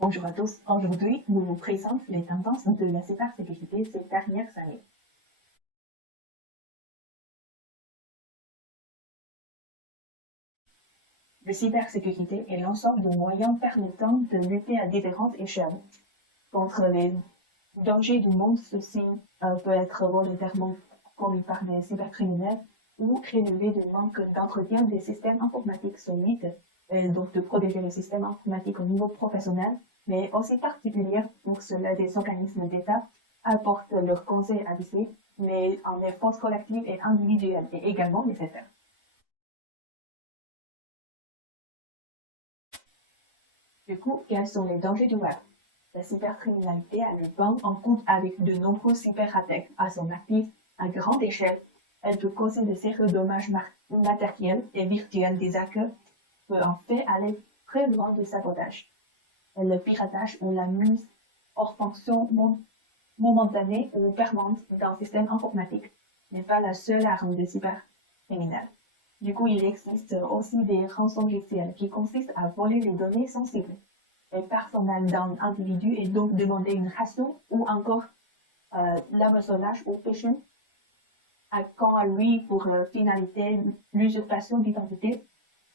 Bonjour à tous, aujourd'hui nous vous présentons les tendances de la cybersécurité ces dernières années. La cybersécurité est l'ensemble de moyens permettant de lutter à différentes échelles contre les dangers du monde. Ceci peut être volontairement commis par des cybercriminels ou relever du manque d'entretien des systèmes informatiques solides, et donc de protéger les systèmes informatiques au niveau professionnel, mais aussi particulier. Pour cela, des organismes d'État apportent leurs conseils avisés, mais en efforts collectifs et individuels est également nécessaire. Du coup, quels sont les dangers du web? La cybercriminalité a le vent en compte avec de nombreux cyberattaques à son actif à grande échelle. Elle peut causer de sérieux dommages matériels et virtuels. Des hackers peuvent en fait aller très loin du sabotage. Le piratage ou la mise hors fonction momentanée ou permanente d'un système informatique n'est pas la seule arme des cybercriminels. Du coup, il existe aussi des rançons logiciels qui consistent à voler les données sensibles et personnelles d'un individu et donc demander une ration ou encore l'hameçonnage ou phishing quant à lui pour finalité l'usurpation d'identité.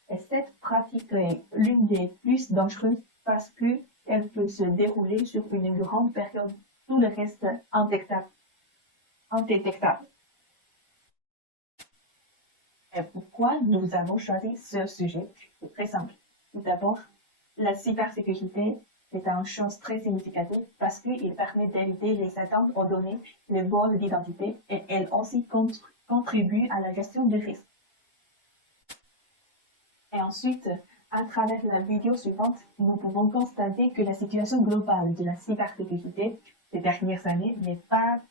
Et cette pratique est l'une des plus dangereuses parce qu'elle peut se dérouler sur une grande période, tout le reste indétectable. Et pourquoi nous avons choisi ce sujet? C'est très simple. Tout d'abord, la cybersécurité est une chose très significative parce qu'il permet d'éviter les atteintes aux données, les vols d'identité et elle aussi contribue à la gestion des risques. Et ensuite, à travers la vidéo suivante, nous pouvons constater que la situation globale de la cybersécurité ces dernières années n'est pas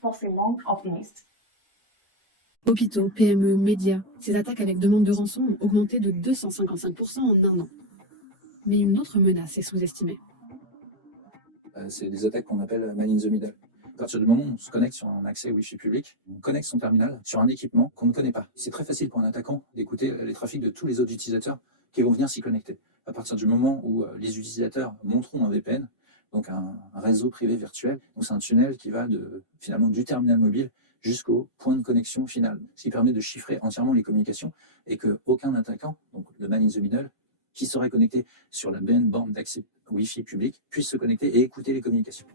forcément optimiste. Hôpitaux, PME, médias, ces attaques avec demande de rançon ont augmenté de 255% en un an. Mais une autre menace est sous-estimée. C'est des attaques qu'on appelle man in the middle. À partir du moment où on se connecte sur un accès Wi-Fi public, on connecte son terminal sur un équipement qu'on ne connaît pas. C'est très facile pour un attaquant d'écouter les trafics de tous les autres utilisateurs qui vont venir s'y connecter. À partir du moment où les utilisateurs monteront un VPN, donc un réseau privé virtuel, donc c'est un tunnel qui va finalement du terminal mobile jusqu'au point de connexion final, ce qui permet de chiffrer entièrement les communications et qu'aucun attaquant, donc le man in the middle, qui serait connecté sur la bonne borne d'accès Wi-Fi public, puisse se connecter et écouter les communications.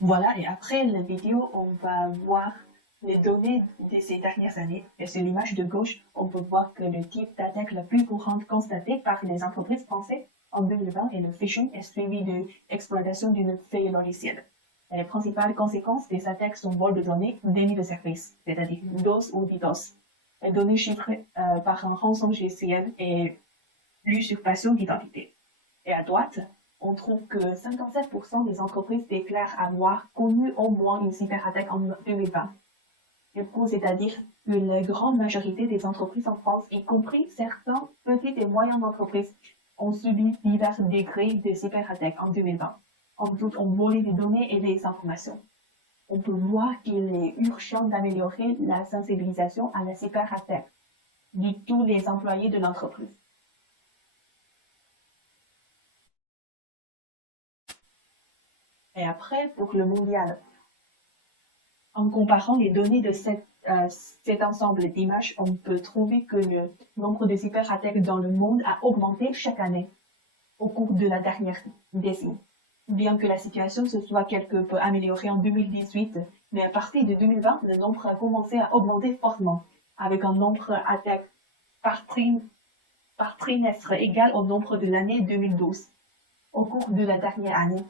Voilà, et après la vidéo, on va voir les données de ces dernières années. Et sur l'image de gauche, on peut voir que le type d'attaque la plus courante constatée par les entreprises françaises en 2020 est le phishing, est suivi de l'exploitation d'une faille logicielle. Et les principales conséquences des attaques sont vol de données, déni de service, c'est-à-dire DOS ou DDoS, les données chiffrées par un rançon logiciel et l'usurpation d'identité. Et à droite, on trouve que 57% des entreprises déclarent avoir connu au moins une cyberattaque en 2020. Du coup, c'est-à-dire que la grande majorité des entreprises en France, y compris certaines petites et moyennes entreprises, ont subi divers degrés de cyberattaques en 2020. En tout, ont volé des données et des informations. On peut voir qu'il est urgent d'améliorer la sensibilisation à la cyberattaque de tous les employés de l'entreprise. Et après, pour le mondial, en comparant les données de cet ensemble d'images, on peut trouver que le nombre de cyberattaques dans le monde a augmenté chaque année au cours de la dernière décennie. Bien que la situation se soit quelque peu améliorée en 2018, mais à partir de 2020, le nombre a commencé à augmenter fortement, avec un nombre d'attaques par trimestre égal au nombre de l'année 2012. Au cours de la dernière année,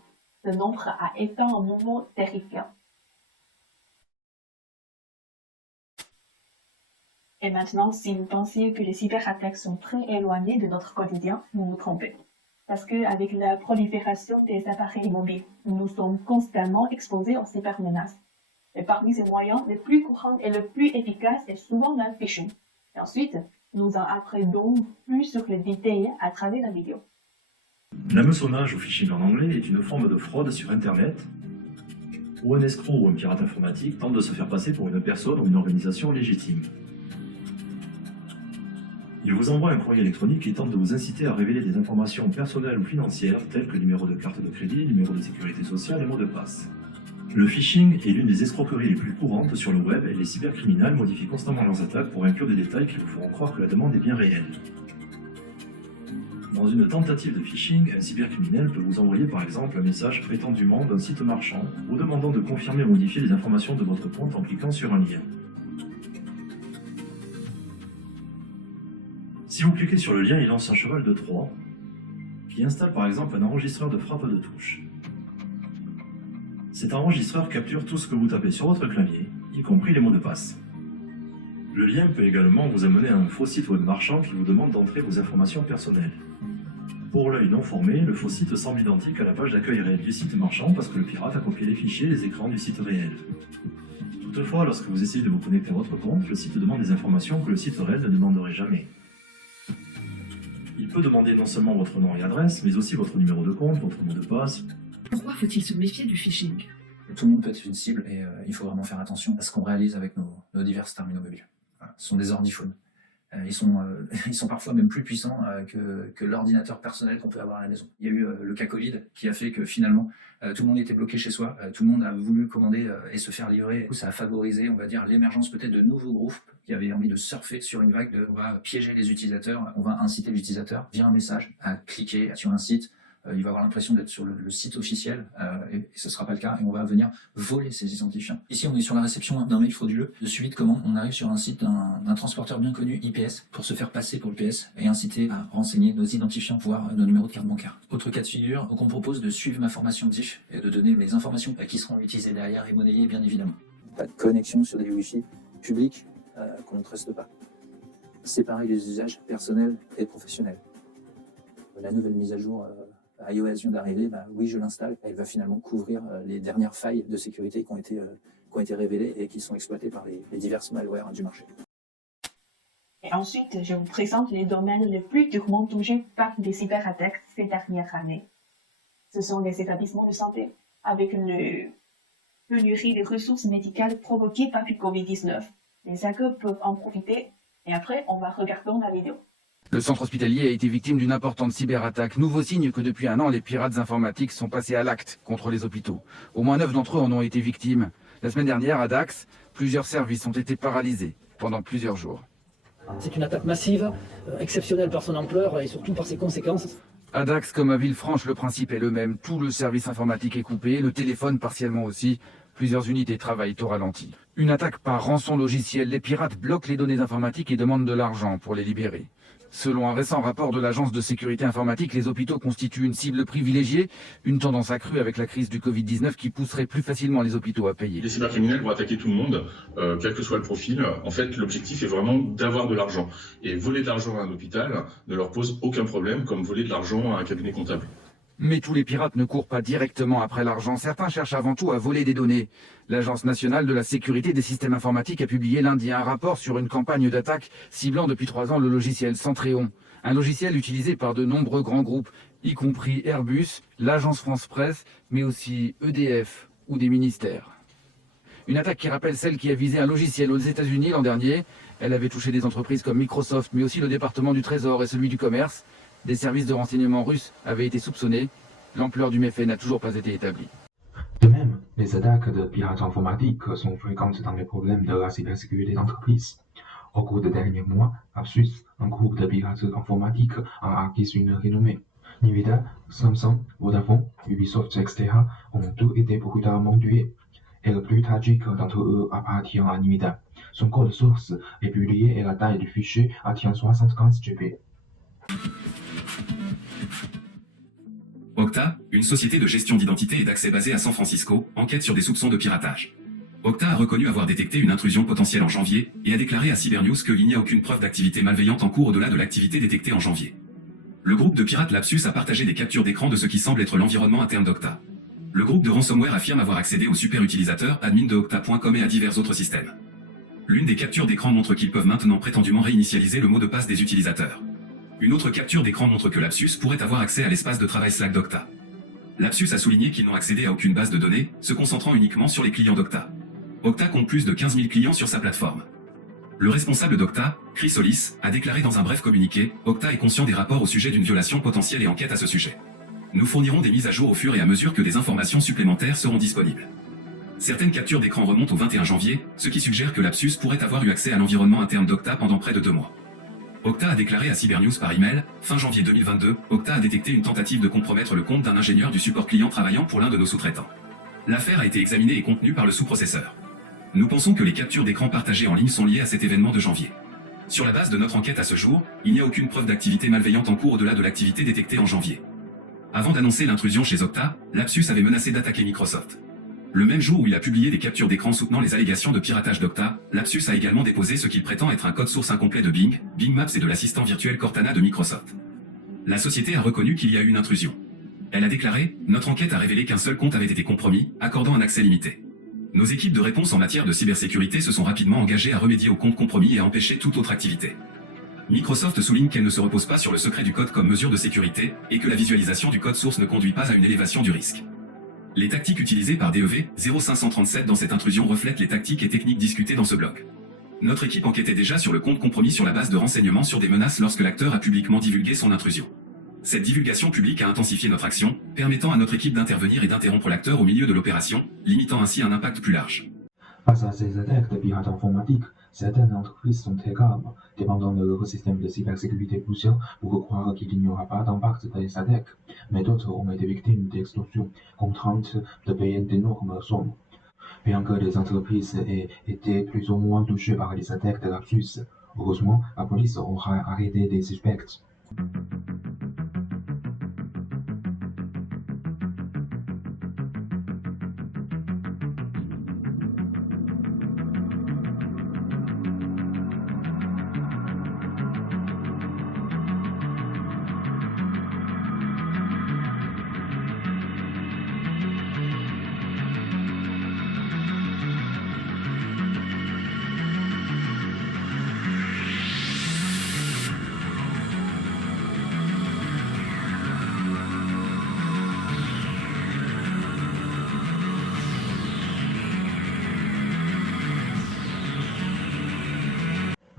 le nombre a été un nouveau terrifiant. Et maintenant, si vous pensiez que les cyberattaques sont très éloignées de notre quotidien, vous vous trompez. Parce qu'avec la prolifération des appareils mobiles, nous sommes constamment exposés aux cybermenaces. Et parmi ces moyens, le plus courant et le plus efficace est souvent le phishing. Et ensuite, nous en apprenons plus sur les détails à travers la vidéo. L'hameçonnage ou phishing en anglais est une forme de fraude sur Internet où un escroc ou un pirate informatique tente de se faire passer pour une personne ou une organisation légitime. Il vous envoie un courrier électronique qui tente de vous inciter à révéler des informations personnelles ou financières telles que numéro de carte de crédit, numéro de sécurité sociale et mot de passe. Le phishing est l'une des escroqueries les plus courantes sur le web et les cybercriminels modifient constamment leurs attaques pour inclure des détails qui vous feront croire que la demande est bien réelle. Dans une tentative de phishing, un cybercriminel peut vous envoyer par exemple un message prétendument d'un site marchand ou demandant de confirmer ou modifier les informations de votre compte en cliquant sur un lien. Si vous cliquez sur le lien, il lance un cheval de Troie qui installe par exemple un enregistreur de frappe de touche. Cet enregistreur capture tout ce que vous tapez sur votre clavier, y compris les mots de passe. Le lien peut également vous amener à un faux site web marchand qui vous demande d'entrer vos informations personnelles. Pour l'œil non formé, le faux site semble identique à la page d'accueil réelle du site marchand parce que le pirate a copié les fichiers et les écrans du site réel. Toutefois, lorsque vous essayez de vous connecter à votre compte, le site demande des informations que le site réel ne demanderait jamais. Il peut demander non seulement votre nom et adresse, mais aussi votre numéro de compte, votre mot de passe. Pourquoi faut-il se méfier du phishing? Tout le monde peut être une cible et il faut vraiment faire attention à ce qu'on réalise avec nos divers terminaux mobiles. Voilà, ce sont des ordiphones. Ils sont parfois même plus puissants que l'ordinateur personnel qu'on peut avoir à la maison. Il y a eu le cas Covid qui a fait que finalement tout le monde était bloqué chez soi, tout le monde a voulu commander et se faire livrer. Du coup, ça a favorisé, on va dire, l'émergence peut-être de nouveaux groupes qui avaient envie de surfer sur une vague on va piéger les utilisateurs, on va inciter l'utilisateur via un message à cliquer sur un site. Il va avoir l'impression d'être sur le site officiel et ce ne sera pas le cas et on va venir voler ses identifiants. Ici, on est sur la réception d'un mail frauduleux de suivi de commande. On arrive sur un site d'un transporteur bien connu, IPS, pour se faire passer pour l'IPS et inciter à renseigner nos identifiants, voire nos numéros de carte bancaire. Autre cas de figure, on propose de suivre ma formation DIF et de donner les informations qui seront utilisées derrière et monnayées, bien évidemment. Pas de connexion sur des Wi-Fi publics qu'on ne truste pas. Séparer les usages personnels et professionnels. La nouvelle mise à jour iOS vient d'arriver, oui, je l'installe. Elle va finalement couvrir les dernières failles de sécurité qui ont été révélées et qui sont exploitées par les diverses malwares du marché. Et ensuite, je vous présente les domaines les plus durement touchés par des cyberattaques ces dernières années. Ce sont les établissements de santé, avec une pénurie de ressources médicales provoquées par le Covid-19. Les hackers peuvent en profiter, et après, on va regarder la vidéo. Le centre hospitalier a été victime d'une importante cyberattaque. Nouveau signe que depuis un an, les pirates informatiques sont passés à l'acte contre les hôpitaux. Au moins 9 d'entre eux en ont été victimes. La semaine dernière, à Dax, plusieurs services ont été paralysés pendant plusieurs jours. C'est une attaque massive, exceptionnelle par son ampleur et surtout par ses conséquences. À Dax comme à Villefranche, le principe est le même. Tout le service informatique est coupé, le téléphone partiellement aussi. Plusieurs unités travaillent au ralenti. Une attaque par rançon logiciel. Les pirates bloquent les données informatiques et demandent de l'argent pour les libérer. Selon un récent rapport de l'Agence de sécurité informatique, les hôpitaux constituent une cible privilégiée, une tendance accrue avec la crise du Covid-19 qui pousserait plus facilement les hôpitaux à payer. Les cybercriminels vont attaquer tout le monde, quel que soit le profil. En fait, l'objectif est vraiment d'avoir de l'argent. Et voler de l'argent à un hôpital ne leur pose aucun problème, comme voler de l'argent à un cabinet comptable. Mais tous les pirates ne courent pas directement après l'argent. Certains cherchent avant tout à voler des données. L'Agence nationale de la sécurité des systèmes informatiques a publié lundi un rapport sur une campagne d'attaque ciblant depuis 3 ans le logiciel Centréon. Un logiciel utilisé par de nombreux grands groupes, y compris Airbus, l'Agence France Presse, mais aussi EDF ou des ministères. Une attaque qui rappelle celle qui a visé un logiciel aux États-Unis l'an dernier. Elle avait touché des entreprises comme Microsoft, mais aussi le département du Trésor et celui du Commerce. Des services de renseignement russes avaient été soupçonnés. L'ampleur du méfait n'a toujours pas été établie. De même, les attaques de pirates informatiques sont fréquentes dans les problèmes de la cybersécurité d'entreprise. Au cours des derniers mois, Lapsus, un groupe de pirates informatiques, a acquis une renommée. Nvidia, Samsung, Vodafone, Ubisoft, etc. ont tous été brutalement tués. Et le plus tragique d'entre eux appartient à Nvidia. Son code source est publié et la taille du fichier atteint 75 GB. Okta, une société de gestion d'identité et d'accès basée à San Francisco, enquête sur des soupçons de piratage. Okta a reconnu avoir détecté une intrusion potentielle en janvier et a déclaré à Cybernews qu'il n'y a aucune preuve d'activité malveillante en cours au-delà de l'activité détectée en janvier. Le groupe de pirates Lapsus a partagé des captures d'écran de ce qui semble être l'environnement interne d'Okta. Le groupe de ransomware affirme avoir accédé au superutilisateur admin de Okta.com et à divers autres systèmes. L'une des captures d'écran montre qu'ils peuvent maintenant prétendument réinitialiser le mot de passe des utilisateurs. Une autre capture d'écran montre que Lapsus pourrait avoir accès à l'espace de travail Slack d'Okta. Lapsus a souligné qu'ils n'ont accédé à aucune base de données, se concentrant uniquement sur les clients d'Okta. Okta compte plus de 15 000 clients sur sa plateforme. Le responsable d'Octa, Chris Hollis, a déclaré dans un bref communiqué « Octa est conscient des rapports au sujet d'une violation potentielle et enquête à ce sujet. Nous fournirons des mises à jour au fur et à mesure que des informations supplémentaires seront disponibles. » Certaines captures d'écran remontent au 21 janvier, ce qui suggère que Lapsus pourrait avoir eu accès à l'environnement interne d'Octa pendant près de 2 mois. Octa a déclaré à Cybernews par email, fin janvier 2022, Octa a détecté une tentative de compromettre le compte d'un ingénieur du support client travaillant pour l'un de nos sous-traitants. L'affaire a été examinée et contenue par le sous-processeur. Nous pensons que les captures d'écran partagées en ligne sont liées à cet événement de janvier. Sur la base de notre enquête à ce jour, il n'y a aucune preuve d'activité malveillante en cours au-delà de l'activité détectée en janvier. Avant d'annoncer l'intrusion chez Octa, Lapsus avait menacé d'attaquer Microsoft. Le même jour où il a publié des captures d'écran soutenant les allégations de piratage d'Octa, Lapsus a également déposé ce qu'il prétend être un code source incomplet de Bing, Bing Maps et de l'assistant virtuel Cortana de Microsoft. La société a reconnu qu'il y a eu une intrusion. Elle a déclaré « Notre enquête a révélé qu'un seul compte avait été compromis, accordant un accès limité. Nos équipes de réponse en matière de cybersécurité se sont rapidement engagées à remédier au compte compromis et à empêcher toute autre activité. » Microsoft souligne qu'elle ne se repose pas sur le secret du code comme mesure de sécurité, et que la visualisation du code source ne conduit pas à une élévation du risque. Les tactiques utilisées par DEV 0537 dans cette intrusion reflètent les tactiques et techniques discutées dans ce blog. Notre équipe enquêtait déjà sur le compte compromis sur la base de renseignements sur des menaces lorsque l'acteur a publiquement divulgué son intrusion. Cette divulgation publique a intensifié notre action, permettant à notre équipe d'intervenir et d'interrompre l'acteur au milieu de l'opération, limitant ainsi un impact plus large. Face à ces attaques de pirates informatiques, certaines entreprises sont très calmes, dépendant de leur système de cybersécurité puissant pour croire qu'il n'y aura pas d'impact des attaques, mais d'autres ont été victimes d'extorsions, contraintes de payer d'énormes sommes. Bien que les entreprises aient été plus ou moins touchées par les attaques de Lapsus, heureusement, la police aura arrêté des suspects.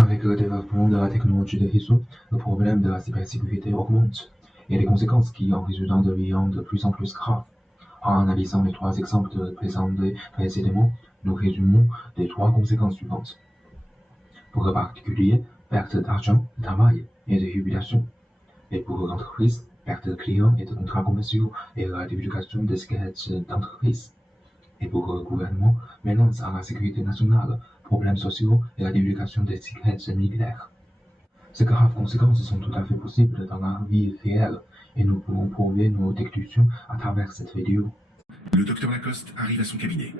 Avec le développement de la technologie de réseau, le problème de la cybersécurité augmente, et les conséquences qui en résultent deviennent de plus en plus graves. En analysant les 3 exemples présentés précédemment, nous résumons les 3 conséquences suivantes. Pour le particulier, perte d'argent, de travail et de jubilation. Et pour l'entreprise, perte de clients et de contrats commerciaux et la divulgation des secrets d'entreprise. Et pour le gouvernement, menace à la sécurité nationale, problèmes sociaux et la divulgation des secrets militaires. Ces graves conséquences sont tout à fait possibles dans la vie réelle, et nous pouvons prouver nos déductions à travers cette vidéo. Le docteur Lacoste arrive à son cabinet.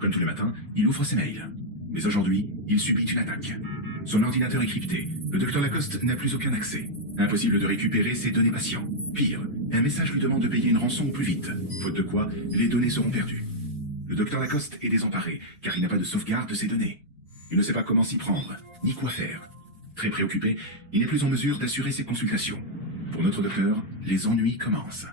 Comme tous les matins, il ouvre ses mails. Mais aujourd'hui, il subit une attaque. Son ordinateur est crypté. Le docteur Lacoste n'a plus aucun accès. Impossible de récupérer ses données patients. Pire, un message lui demande de payer une rançon au plus vite, faute de quoi les données seront perdues. Le docteur Lacoste est désemparé, car il n'a pas de sauvegarde de ses données. Il ne sait pas comment s'y prendre, ni quoi faire. Très préoccupé, il n'est plus en mesure d'assurer ses consultations. Pour notre docteur, les ennuis commencent.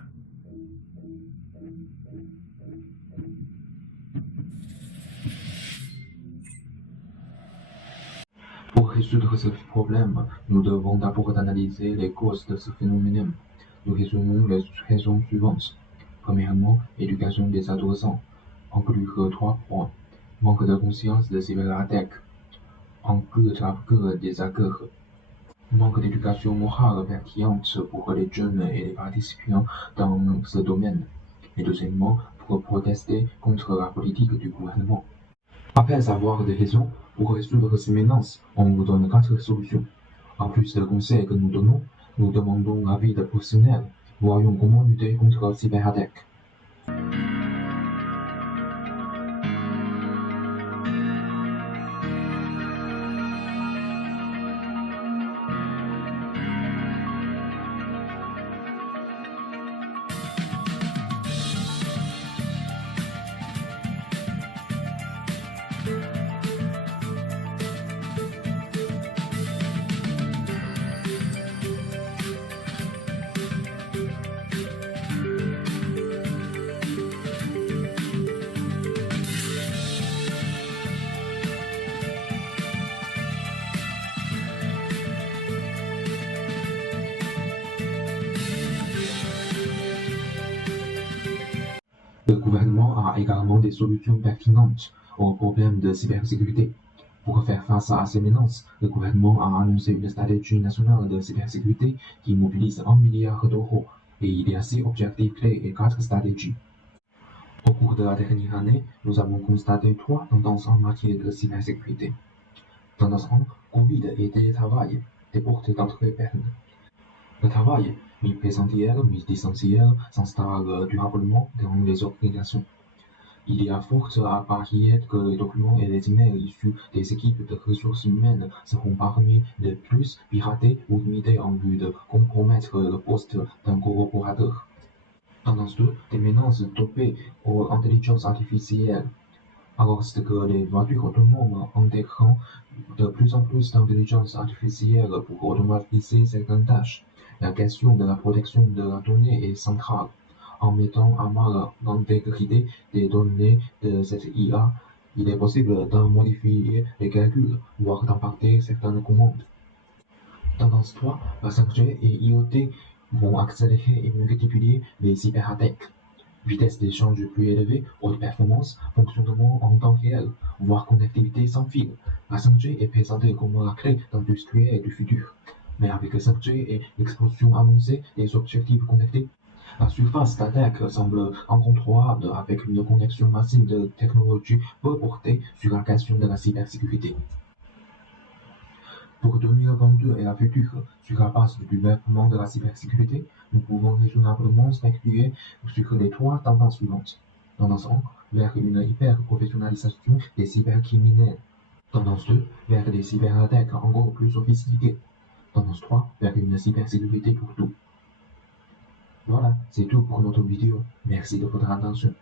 Pour résoudre ce problème, nous devons d'abord analyser les causes de ce phénomène. Nous résumons les raisons suivantes. Premièrement, l'éducation des adolescents. En plus que 3 points. Manque de conscience de cyberattaques. En plus de trafic des hackers. Manque d'éducation morale pertinente pour les jeunes et les participants dans ce domaine. Et deuxièmement, pour protester contre la politique du gouvernement. Après avoir des raisons pour résoudre ces menaces, on vous donne 4 solutions. En plus des conseils que nous donnons, nous demandons l'avis de professionnels. Voyons comment lutter contre la cyberattaque. Le gouvernement a également des solutions pertinentes aux problèmes de cybersécurité. Pour faire face à ces menaces, le gouvernement a annoncé une stratégie nationale de cybersécurité qui mobilise 1 milliard d'euros et il y a 6 objectifs clés et 4 stratégies. Au cours de la dernière année, nous avons constaté 3 tendances en matière de cybersécurité. Tendance 1, Covid et télétravail, des portes d'entrée pernes. Le travail, mi-présentiel, mi-distanciel, s'installe durablement dans les organisations. Il y a fort à parier que les documents et les emails issus des équipes de ressources humaines seront parmi les plus piratés ou imités en vue de compromettre le poste d'un collaborateur. Tendance 2, des menaces dopées aux intelligences artificielles. Alors que les voitures autonomes intégrant de plus en plus d'intelligence artificielle pour automatiser certaines tâches, la question de la protection de la donnée est centrale. En mettant à mal l'intégrité des données de cette IA, il est possible d'en modifier les calculs, voire d'impacter certaines commandes. Tendance 3, la 5G et IoT vont accélérer et multiplier les cyberattaques. Vitesse d'échange plus élevée, haute performance, fonctionnement en temps réel, voire connectivité sans fil. La 5G est présentée comme la clé industrielle du futur. Mais avec la 5G et l'explosion annoncée des objectifs connectés, la surface d'attaque semble incontrôlable avec une connexion massive de technologies peu portée sur la question de la cybersécurité. Pour 2022 et la future, sur la base du développement de la cybersécurité, nous pouvons raisonnablement spéculer sur les 3 tendances suivantes. Tendance 1, vers une hyper-professionnalisation des cybercriminels. Tendance 2, vers des cyberattaques encore plus sophistiquées. Tendance 3, vers une cybersécurité pour tout. Voilà, c'est tout pour notre vidéo. Merci de votre attention.